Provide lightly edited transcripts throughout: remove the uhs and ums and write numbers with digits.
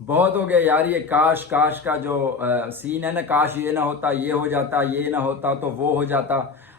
बहुत हो गया यार ये काश काश का जो सीन है ना, काश ये ना होता, ये हो जाता, ये ना होता तो वो हो जाता।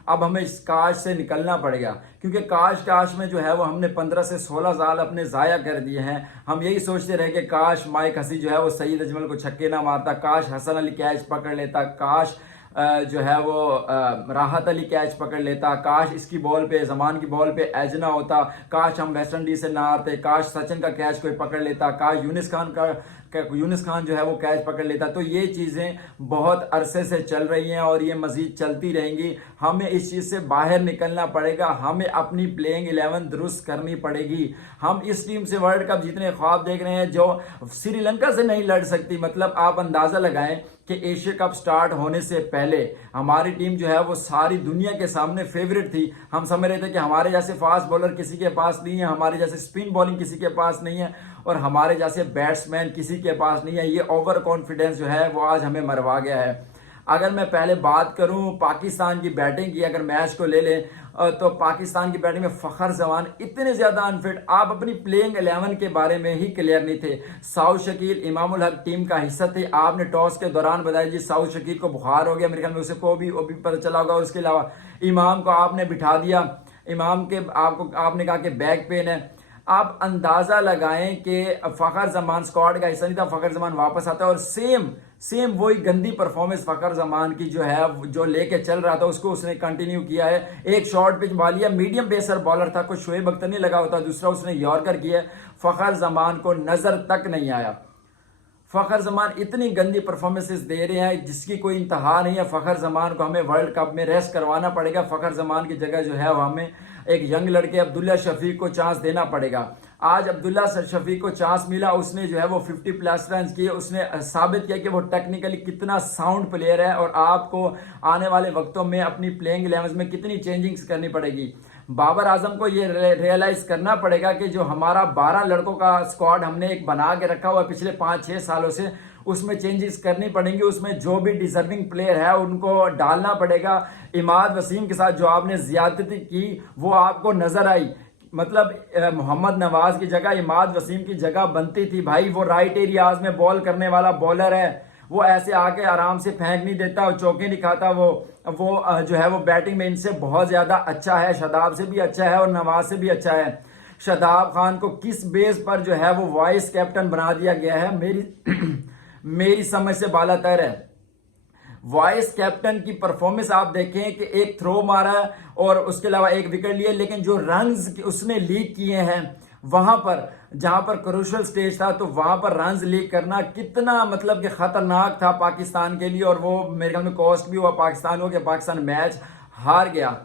अब हमें इस काश से निकलना पड़ेगा, क्योंकि काश काश में जो है वो हमने 15 से 16 साल अपने ज़ाया कर दिए हैं। हम यही सोचते रहे कि काश माइक हसी जो है वो सईद अजमल को छक्के ना मारता, काश हसन अली कैच पकड़ लेता, काश जो है वो राहत अली कैच पकड़ लेता, काश इसकी बॉल पे, जमान की बॉल पे एज ना होता, काश हम वेस्ट इंडीज से ना हारते, काश सचिन का कैच कोई पकड़ लेता, काश यूनिस खान जो है वो कैच पकड़ लेता। तो ये चीज़ें बहुत अरसे से चल रही हैं और ये मजीद चलती रहेंगी। हमें इस चीज़ से बाहर निकलना पड़ेगा, हमें अपनी प्लेइंग 11 दुरुस्त करनी पड़ेगी। हम इस टीम से वर्ल्ड कप जीतने ख्वाब देख रहे हैं जो श्रीलंका से नहीं लड़ सकती। मतलब आप अंदाज़ा लगाएं कि एशिया कप स्टार्ट होने से पहले हमारी टीम जो है वो सारी दुनिया के सामने फेवरेट थी। हम समझ रहे थे कि हमारे जैसे फास्ट बॉलर किसी के पास नहीं है, हमारे जैसे स्पिन बॉलिंग किसी के पास नहीं है और हमारे जैसे बैट्समैन किसी के पास नहीं है। ये ओवर कॉन्फिडेंस जो है वो आज हमें मरवा गया है। अगर मैं पहले बात करूं पाकिस्तान की बैटिंग की, अगर मैच को ले लें तो पाकिस्तान की बैटिंग में फखर जमान इतने ज्यादा अनफिट, आप अपनी प्लेइंग 11 के बारे में ही क्लियर नहीं थे। साउथ शकील, इमामुल हक टीम का हिस्सा थे। आपने टॉस के दौरान बताया जी साउथ शकील को बुखार हो गया, मेरे ख्याल में उसे को भी पता चला होगा। और उसके अलावा इमाम को आपने बिठा दिया, इमाम के आपने कहा कि बैक पेन है। आप अंदाजा लगाएं कि फखर जमान स्क्वाड का हिस्सा नहीं था, फखर जमान वापस आता है और सेम वही गंदी परफॉर्मेंस फखर जमान की जो है, जो लेके चल रहा था उसको उसने कंटिन्यू किया है। एक short pitch Ballia, medium pacer bowler था, कुछ शोएब अख्तर नहीं लगा होता, दूसरा उसने यॉर्कर किया। फखर जमान को नजर तक नहीं आया। फखर जमान इतनी गंदी परफॉर्मेंसेस दे रहे हैं जिसकी कोई इंतहा नहीं है। फखर जमान को हमें वर्ल्ड कप में रेस्ट करवाना पड़ेगा। फखर जमान की जगह जो है वो हमें एक यंग लड़के अब्दुल्ला शफीक को चांस देना पड़ेगा। आज अब्दुल्ला शफीक को चांस मिला, उसने जो है वो 50+ रन किए, उसने साबित किया कि वो टेक्निकली कितना साउंड प्लेयर है और आपको आने वाले वक्तों में अपनी प्लेइंग 11 में कितनी चेंजिंग्स करनी पड़ेगी। बाबर आजम को ये रियलाइज करना पड़ेगा कि जो हमारा 12 लड़कों का स्क्वाड हमने एक बना के रखा हुआ पिछले 5-6 सालों से, उसमें चेंजेस करनी पड़ेंगी। उसमें जो भी डिजर्विंग प्लेयर है उनको डालना पड़ेगा। इमाद वसीम के साथ जो आपने ज्यादती की वो आपको नजर आई। मतलब मोहम्मद नवाज की जगह इमाद वसीम की जगह बनती थी भाई। वो राइट एरियाज में बॉल करने वाला बॉलर है, वो ऐसे आके आराम से फेंक नहीं देता, वो चौके नहीं खाता। वो जो है वो बैटिंग में इनसे बहुत ज्यादा अच्छा है, शादाब से भी अच्छा है और नवाज से भी अच्छा है। शादाब खान को किस बेस पर जो है वो वाइस कैप्टन बना दिया गया है, मेरी समझ से बालातर है। वाइस कैप्टन की परफॉर्मेंस आप देखें कि एक थ्रो मारा और उसके अलावा एक विकेट लिए, लेकिन जो रन्स उसने लीक किए हैं वहां पर, जहां पर क्रूशियल स्टेज था, तो वहां पर रन्स लीक करना कितना मतलब कि खतरनाक था पाकिस्तान के लिए। और वो मेरे ख्याल में कॉस्ट भी हुआ पाकिस्तान को कि पाकिस्तान मैच हार गया।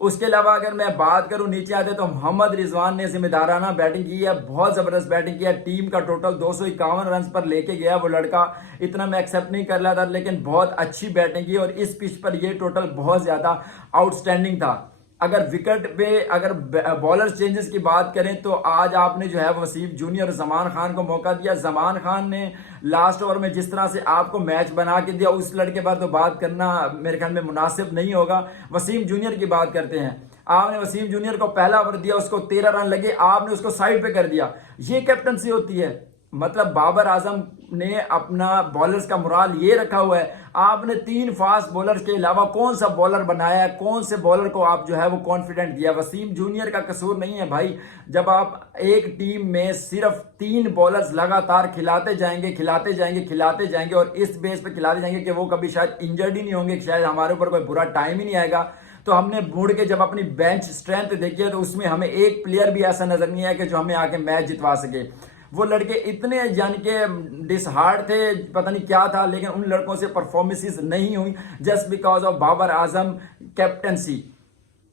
उसके अलावा अगर मैं बात करूं नीचे आते तो मोहम्मद रिजवान ने जिम्मेदाराना बैटिंग की है, बहुत जबरदस्त बैटिंग की है। टीम का टोटल 251 रन पर लेके गया वो लड़का, इतना मैं एक्सेप्ट नहीं कर रहा था, लेकिन बहुत अच्छी बैटिंग की और इस पिच पर ये टोटल बहुत ज्यादा आउटस्टैंडिंग था। अगर विकेट पे अगर बॉलर चेंजेस की बात करें तो आज आपने जो है वसीम जूनियर और जमान खान को मौका दिया। जमान खान ने लास्ट ओवर में जिस तरह से आपको मैच बना के दिया, उस लड़के पर तो बात करना मेरे ख्याल में मुनासिब नहीं होगा। वसीम जूनियर की बात करते हैं, आपने वसीम जूनियर को पहला ओवर दिया, उसको 13 रन लगे, आपने उसको साइड पे कर दिया। ये कैप्टनसी होती है। मतलब बाबर आजम ने अपना बॉलर्स का मुराल ये रखा हुआ है। आपने 3 फास्ट बॉलर्स के अलावा कौन सा बॉलर बनाया है, कौन से बॉलर को आप जो है वो कॉन्फिडेंट दिया। वसीम जूनियर का कसूर नहीं है भाई। जब आप एक टीम में सिर्फ 3 बॉलर्स लगातार खिलाते जाएंगे और इस बेस पे खिलाते जाएंगे कि वो कभी शायद इंजर्ड ही नहीं होंगे, शायद हमारे ऊपर कोई बुरा टाइम ही नहीं आएगा। तो हमने मुड़ के जब अपनी बेंच स्ट्रेंथ देखी है तो उसमें हमें एक प्लेयर भी ऐसा नजर नहीं आया कि जो हमें आके मैच जितवा सके। वो लड़के इतने यानी कि डिसहार्ड थे, पता नहीं क्या था, लेकिन उन लड़कों से परफॉर्मेंसेस नहीं हुई just because of Babar Azam captaincy.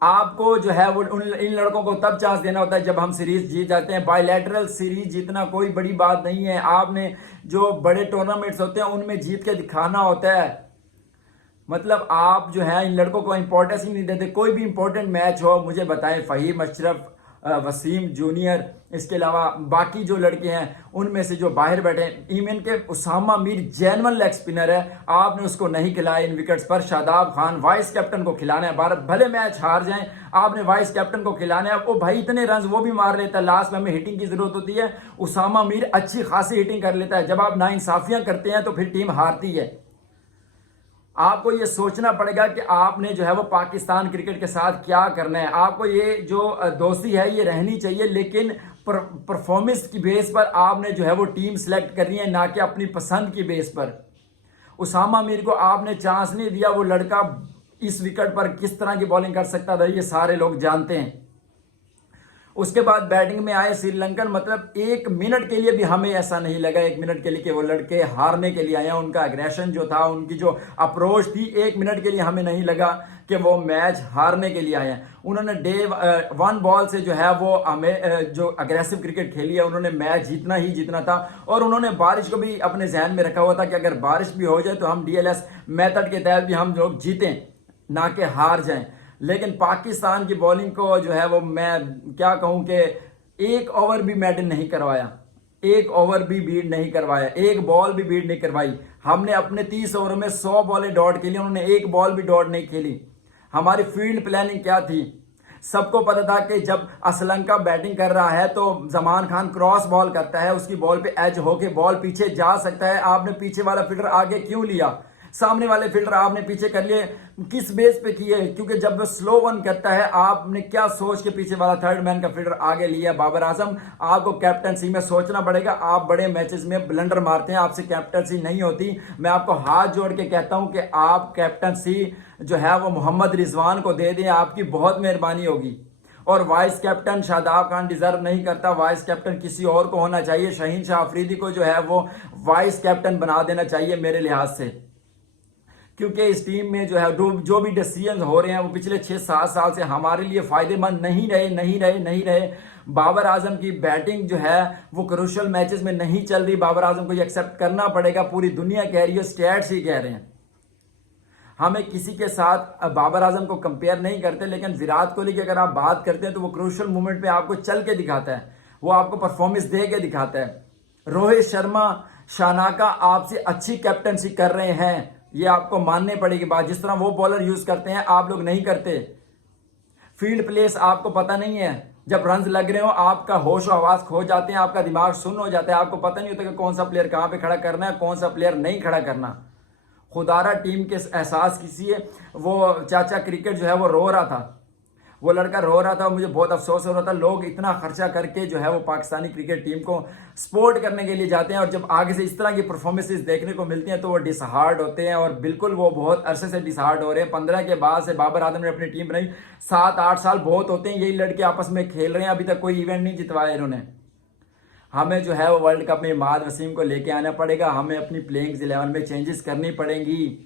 आपको जो है वो इन लड़कों को तब चांस देना होता है जब हम सीरीज जीत जाते हैं। बायलैटरल सीरीज जीतना कोई बड़ी बात नहीं है, आपने जो बड़े टूर्नामेंट्स होते हैं उनमें जीत के दिखाना होता है। मतलब आप जो है इन लड़कों को इंपॉर्टेंस ही नहीं देते। कोई भी इंपॉर्टेंट मैच हो मुझे बताएं, फहीम अशरफ वसीम जूनियर, इसके अलावा बाकी जो लड़के हैं उनमें से जो बाहर बैठे हैं, इवन के Usama Mir genuine leg spinner है, आपने उसको नहीं खिलाया इन विकेट्स पर। शादाब खान वाइस कैप्टन को खिलाना है, भारत भले मैच हार जाए आपने वाइस कैप्टन को खिलाना है। वो भाई इतने रन वो भी मार लेता है, लास्ट में हमें हिटिंग की जरूरत होती है, उसामा मीर अच्छी खासी हिटिंग कर लेता है। जब आप नाइंसाफियां करते हैं तो फिर टीम हारती है। आपको ये सोचना पड़ेगा कि आपने जो है वो पाकिस्तान क्रिकेट के साथ क्या करना है। आपको ये जो दोस्ती है ये रहनी चाहिए, लेकिन परफॉर्मेंस की बेस पर आपने जो है वो टीम सेलेक्ट करनी है, ना कि अपनी पसंद की बेस पर। उसामा मीर को आपने चांस नहीं दिया, वो लड़का इस विकेट पर किस तरह की बॉलिंग कर सकता था ये सारे लोग जानते हैं। उसके बाद बैटिंग में आए श्रीलंकन, मतलब 1 मिनट के लिए भी हमें ऐसा नहीं लगा 1 मिनट के लिए कि वो लड़के हारने के लिए आए हैं। उनका एग्रेशन जो था, उनकी जो अप्रोच थी, 1 मिनट के लिए हमें नहीं लगा कि वो मैच हारने के लिए आए हैं। उन्होंने डे 1 बॉल से जो है वो हमें जो अग्रेसिव क्रिकेट खेली है, उन्होंने मैच जीतना ही जीतना था। और उन्होंने बारिश को भी अपने जहन में रखा हुआ था कि अगर बारिश भी हो जाए तो हम DLS मेथड के तहत भी हम लोग जीतें, ना कि हार जाएं। लेकिन पाकिस्तान की बॉलिंग को जो है वो मैं क्या कहूं कि 1 ओवर भी मेडन नहीं करवाया, 1 ओवर भी बीट नहीं करवाया, 1 बॉल भी बीट नहीं करवाई। हमने अपने 30 ओवर में 100 बॉलें डॉट खेली, उन्होंने 1 बॉल भी डॉट नहीं खेली। हमारी फील्ड प्लानिंग क्या थी? सबको पता था कि जब असलंका बैटिंग कर रहा है तो जमान खान क्रॉस बॉल करता है, उसकी बॉल पे एज होके बॉल पीछे जा सकता है। आपने पीछे वाला फील्डर आगे क्यों लिया? सामने वाले फील्डर आपने पीछे कर लिए, किस बेस पे किए? क्योंकि जब वो स्लो वन करता है, आपने क्या सोच के पीछे वाला थर्ड मैन का फील्डर आगे लिया? बाबर आजम, आपको कैप्टनसी में सोचना पड़ेगा। आप बड़े मैचेस में ब्लंडर मारते हैं, आपसे कैप्टनसी नहीं होती। मैं आपको हाथ जोड़ के कहता हूं कि आप कैप्टनसी जो है वो मोहम्मद रिजवान को दे दें, आपकी बहुत मेहरबानी होगी। और vice captain Shadab Khan deserve नहीं करता, वाइस कैप्टन किसी और को होना चाहिए। शहीन शाह अफरीदी को जो है वो वाइस कैप्टन बना देना चाहिए मेरे लिहाज से, क्योंकि इस टीम में जो है जो भी डिसीजन हो रहे हैं वो पिछले 6-7 साल से हमारे लिए फायदेमंद नहीं रहे। बाबर आजम की बैटिंग जो है वो क्रूशियल मैचेस में नहीं चल रही। बाबर आजम को ये एक्सेप्ट करना पड़ेगा, पूरी दुनिया कह रही है, स्टैट्स ही कह रहे हैं। हमें किसी के साथ बाबर आजम को कंपेयर नहीं करते, लेकिन विराट कोहली की अगर आप बात करते हैं तो वो क्रूशियल मोमेंट पे आपको चल के दिखाता है, वो आपको परफॉर्मेंस दे के दिखाता है। रोहित शर्मा, शानाका आपसे अच्छी कैप्टनसी कर रहे हैं, ये आपको मानने पड़ेगी बात। जिस तरह वो बॉलर यूज करते हैं आप लोग नहीं करते। फील्ड प्लेस आपको पता नहीं है, जब रन्स लग रहे हो आपका होश आवाज खो जाते हैं, आपका दिमाग सुन्न हो जाता है, आपको पता नहीं होता कि कौन सा प्लेयर कहां पे खड़ा करना है, कौन सा प्लेयर नहीं खड़ा करना। खुदारा टीम के एहसास कीजिए। वो चाचा क्रिकेट जो है वो रो रहा था, वो लड़का रो रहा था, मुझे बहुत अफसोस हो रहा था। लोग इतना खर्चा करके जो है वो पाकिस्तानी क्रिकेट टीम को सपोर्ट करने के लिए जाते हैं, और जब आगे से इस तरह की परफॉर्मेंसेस देखने को मिलती हैं तो वो डिसहार्ड होते हैं। और बिल्कुल वो बहुत अरसे से डिसहार्ड हो रहे हैं। 15 के बाद से बाबर आजम ने अपनी टीम बनाई, 7-8 साल बहुत होते हैं, यही लड़के आपस में खेल रहे हैं, अभी तक कोई इवेंट नहीं जितवाया इन्होंने। हमें जो है वो वर्ल्ड कप में इमाद वसीम को लेके आना पड़ेगा, हमें अपनी प्लेइंग 11 में चेंजेस करनी पड़ेंगी।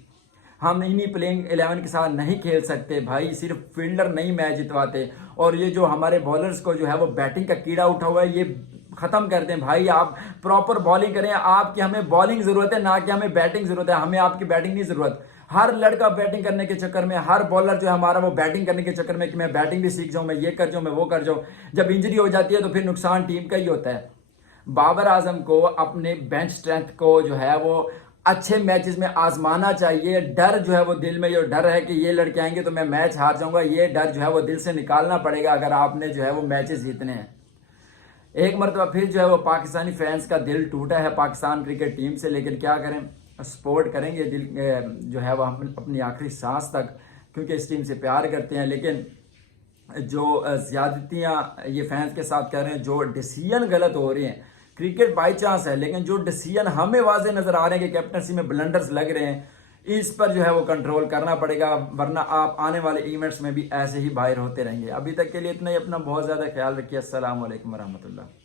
हम इन्हीं प्लेइंग 11 के साथ नहीं खेल सकते भाई, सिर्फ फील्डर नहीं मैच जितवाते। और ये जो हमारे बॉलर्स को जो है वो बैटिंग का कीड़ा उठा हुआ है, ये खत्म कर दें भाई। आप प्रॉपर बॉलिंग करें, आपकी हमें बॉलिंग जरूरत है, ना कि हमें बैटिंग जरूरत है। हमें आपकी बैटिंग नहीं जरूरत। हर लड़का बैटिंग करने के चक्कर में, हर बॉलर जो है हमारा वो बैटिंग करने के चक्कर में कि मैं बैटिंग भी सीख जाऊं, मैं ये कर जाऊं, मैं वो कर जाऊं। जब इंजरी हो जाती है तो फिर नुकसान टीम का ही होता है। बाबर आजम को अपने बेंच स्ट्रेंथ को जो है वो अच्छे मैचेस में आजमाना चाहिए। डर जो है वो दिल में, जो डर है कि ये लड़के आएंगे तो मैं मैच हार जाऊंगा, ये डर जो है वो दिल से निकालना पड़ेगा अगर आपने जो है वो मैचेस जीतने हैं। एक मरतबा फिर जो है वो पाकिस्तानी फैंस का दिल टूटा है पाकिस्तान क्रिकेट टीम से, लेकिन क्या करें, सपोर्ट करेंगे दिल जो है वो हम अपनी आखिरी सांस तक, क्योंकि इस टीम से प्यार करते हैं। लेकिन जो ज्यादतियां ये फैंस के साथ कर रहे हैं, जो डिसीजन गलत हो रहे हैं, क्रिकेट बाई चांस है, लेकिन जो डिसीजन हमें वाजे नजर आ रहे हैं कि कैप्टनसी में ब्लंडर्स लग रहे हैं, इस पर जो है वो कंट्रोल करना पड़ेगा, वरना आप आने वाले इवेंट्स में भी ऐसे ही बाहर होते रहेंगे। अभी तक के लिए इतना ही। अपना बहुत ज्यादा ख्याल रखिए। अस्सलाम वालेकुम रहमतुल्लाह।